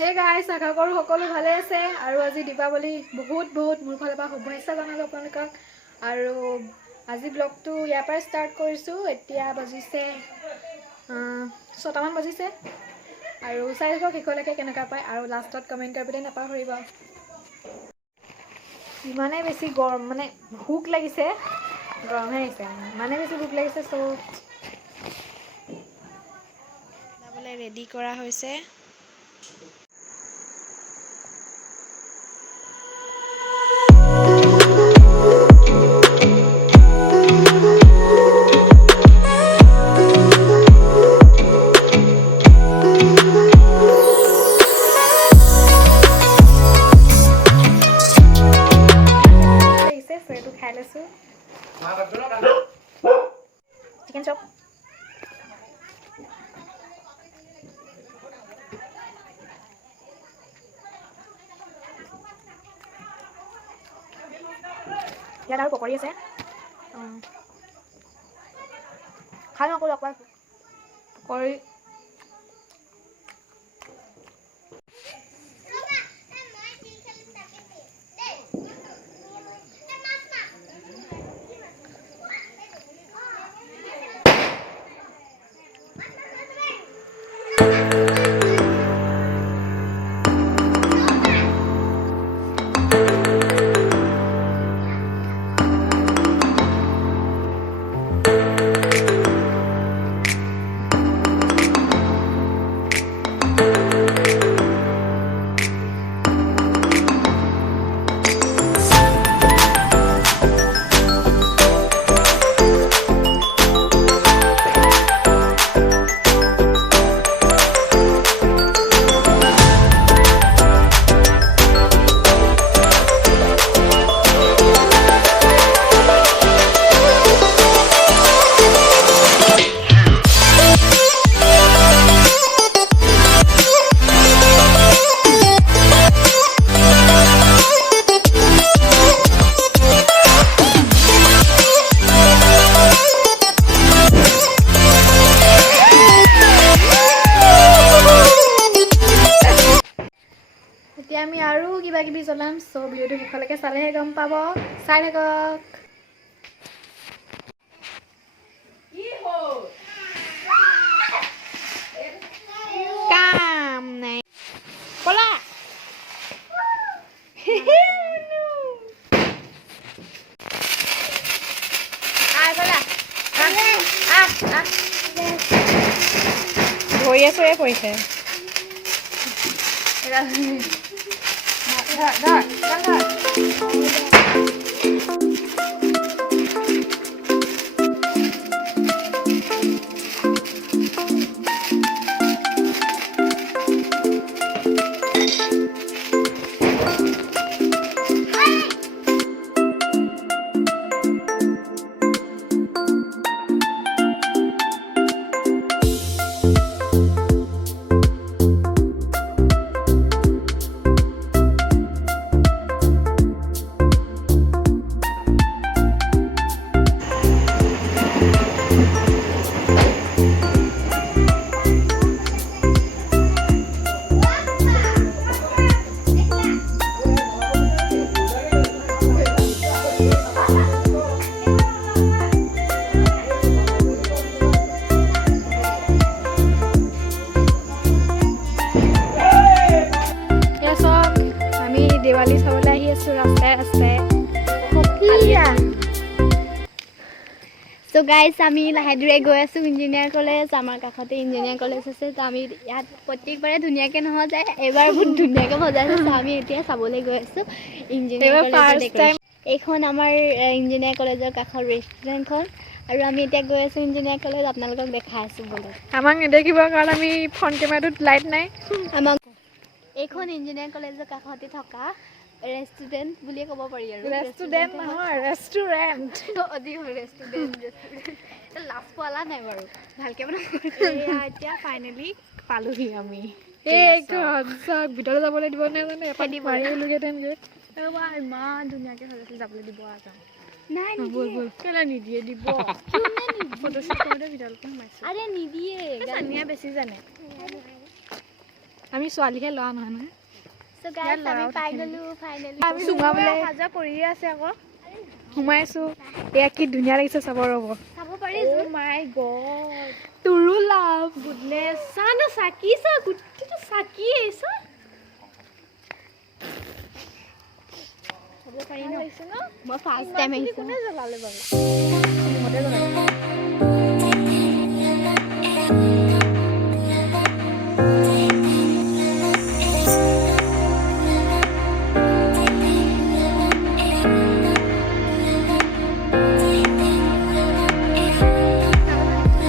Hey guys, আশা কৰো সকলো ভালে আছে আৰু আজি দীপাৱলী বহুত মোৰ ফালৰ পৰা শুভেচ্ছা জনালো আপোনালোকক আৰু আজি ব্লগটো ইয়াৰ পৰা ষ্টাৰ্ট কৰিছো। এতিয়া বাজিছে 6টা মান বাজিছে আৰু চাই থাকক শেষলৈকে কেনেকুৱা পায় আৰু লাষ্টত কমেণ্ট কৰিবলৈ নাপাহৰিব। ইমানে বেছি গৰম মানে ভোক লাগিছে, গৰমহে আহিছে মানে বেছি ভোক লাগিছে। চ' যাবলৈ ৰেডি কৰা হৈছে। খাই লৈছো চিকেন চপ। ইয়াত আৰু পকৰি আছে, খাই নকৰো অকমান পকৰি। এতিয়া আমি আৰু কিবা কিবি জ্বলাম। চ' ভিডিঅ'টো শেষলৈকে চালেহে গম পাব, চাই থাকক। কাম নাই পলা ধৰিয়ে চৰিয়ে পৰিছে। দেৱালী চাবলৈ আহি আছো ৰাস্তাই ৰাস্তাই। চ' গাইজ আমি লাহে ধীৰে গৈ আছোঁ ইঞ্জিনিয়াৰ কলেজ। আমাৰ কাষতে ইঞ্জিনিয়াৰ কলেজ আছে। তো আমি ইয়াত প্ৰত্যেকবাৰে ধুনীয়াকৈ নসজায়, এইবাৰ বহুত ধুনীয়াকৈ সজাইছে। চ' আমি এতিয়া চাবলৈ গৈ আছোঁ ইঞ্জিনিয়াৰ কলেজৰ ডেক'ৰেশ্যন। এইখন আমাৰ ইঞ্জিনিয়াৰ কলেজৰ কাষৰ ৰেষ্টুৰেণ্টখন আৰু আমি এতিয়া গৈ আছোঁ ইঞ্জিনিয়াৰ কলেজ। আপোনালোকক দেখাই আছোঁ বোলো। আমাক নেদেখিব কাৰণ আমি ফ্ৰণ্ট কেমেৰাটোত লাইট নাই। আমাক এইখন ইঞ্জিনিয়াৰিং কলেজৰ কাষতে থকা ৰেষ্টুৰেণ্ট বুলিয়ে ক'ব পাৰি আৰু। ৰেষ্টুৰেণ্ট নহয়, ৰেষ্টুৰেণ্ট। ৰেষ্টুৰেণ্ট লাভ পোৱালা নাই বাৰু, ভালকৈ মানে এতিয়া ফাইনেলি পালোহি আমি। ভিতৰলৈ যাবলৈ দিব নে জানো, এপাক মাৰি আহিলোগেহেঁতেনগৈ। ইমান ধুনীয়াকৈ সজাইছে, যাবলৈ দিব আৰু নাই কেলে নিদিয়ে, দিব। ফটোশ্বুট কৰোঁতে ভিতৰলৈকে সোমাইছোঁ। আৰে নিদিয়ে, জানিয়া বেছি জানে। আমি ছোৱালীহে লোৱা নহয় নহয় So guys, আমি পাই গলো ফাইনালি। আমি সোমাবলৈ হাজা কৰিয়ে আছে আকৌ সোমাইছো এয়া কি ধুনীয়া লাগিছে চাব ৰ'ব চাব পাৰি ও মাই গড তোৰো লাভ গুডনেছ চানো চাকি চা গুটিটো চাকি এইছা চাব পাৰি ন মই ফাৰ্ষ্ট টাইম আহিছো কোনে জ্বলালে বাৰু মতে জ্বলাই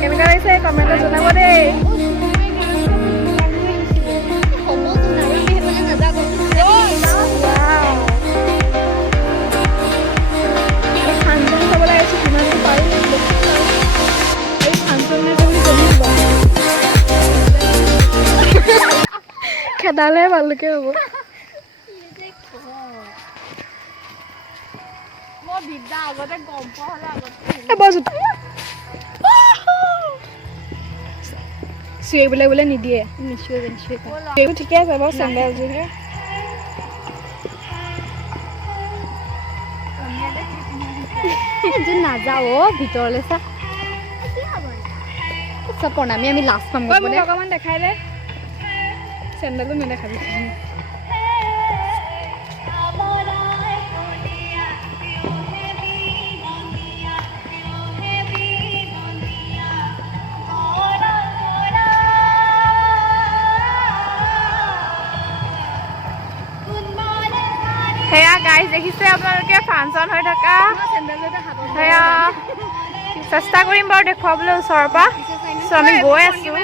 কেনেকুৱা লাগিছে কমেণ্টত জনাব দেই ফাংচন চাবলৈ আহিছোঁ কিমানটো পাৰোঁ এই ফাংচন আছে বুলি জনিব খেদালেহে ভালকে হ'ব মই বিদ্যা আগতে গম পোৱা হ'লে আগতে বৰ জোতা চিঞৰিবলৈ বোলে নিদিয়ে চিঞৰিব ঠিকে আছে বাৰু চেণ্ডেলযোৰহে নাযাও ভিতৰলৈ চা প্ৰণামী আমি লাষ্ট পাম অকণমান দেখাই দে চেণ্ডেলটো নেদেখাবি সেয়া গাইজ দেখিছে আপোনালোকে ফাংচন হৈ থকা সেয়া চেষ্টা কৰিম বাৰু দেখুৱাবলৈ ওচৰৰ পৰা চ' আমি গৈ আছোঁ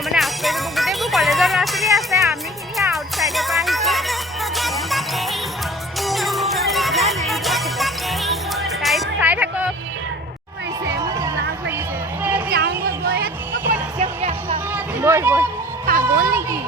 মানে আচৰিত গোটেইবোৰ কলেজৰ ল'ৰা ছোৱালী আছে আমিখিনিহে আউটছাইডৰ পৰা আহিছোঁ গাইজ চাই থাকক বৈ বৈ পাগল নেকি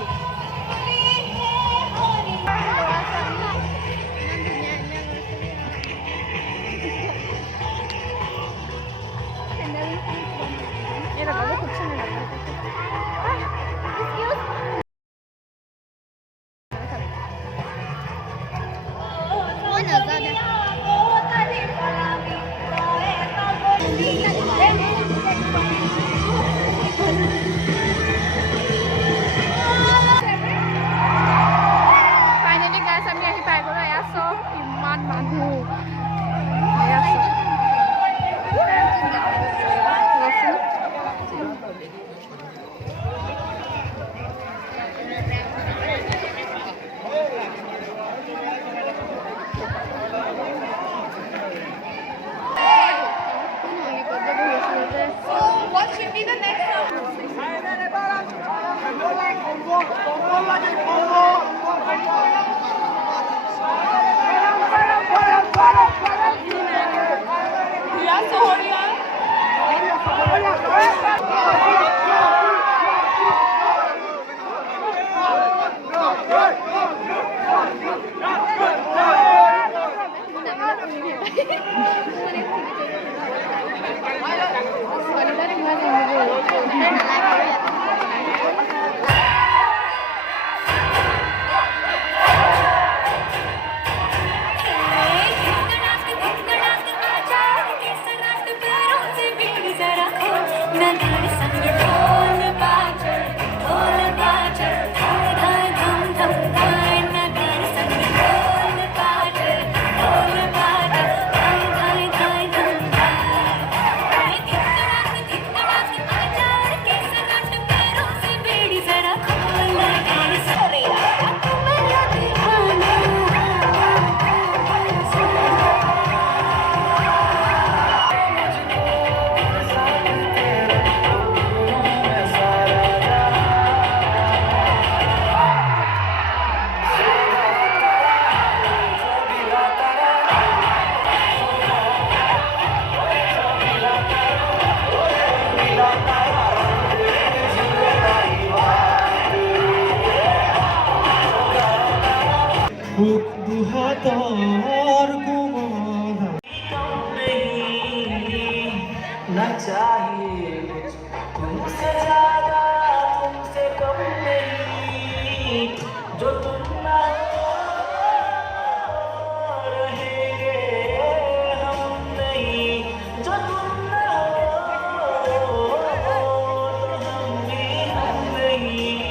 ফাইনেলি গাইজ আমি আহি পাই গ'লো এয়া চব ইমান মানুহ এয়া What should be the next one? মানে न चाहिए कुछ तुमसे ज्यादा तुमसे कम नहीं जो तुम ना हो रहेंगे हम नहीं जो तुम ना हो तो हम भी हम नहीं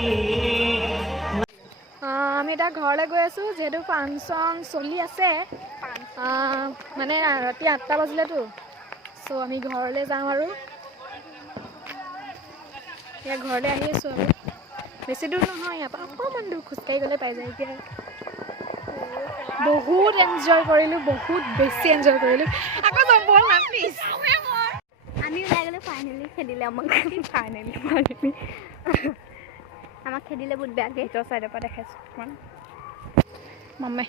আমি এতিয়া ঘৰলৈ গৈ আছোঁ যিহেতু ফাংচন চলি আছে মানে ৰাতি 8টা বাজিলেতো চ' আমি ঘৰলৈ যাওঁ আৰু এতিয়া ঘৰলৈ আহি আছোঁ আৰু বেছি দূৰ নহয় ইয়াৰ পৰা অকণমান দূৰ খোজকাঢ়ি গ'লে পাই যায় এতিয়া বহুত এনজয় কৰিলোঁ বহুত বেছি এনজয় কৰিলোঁ আকৌ যাম ব'ল না প্লিজ আমি ওলাই গ'লে ফাইনেলি খেদিলে আমাক ফাইনেলি আমাক খেদিলে বহুত বেয়াকৈ ভিতৰ চাইডৰ পৰা দেখাইছোঁ অকণমান মামে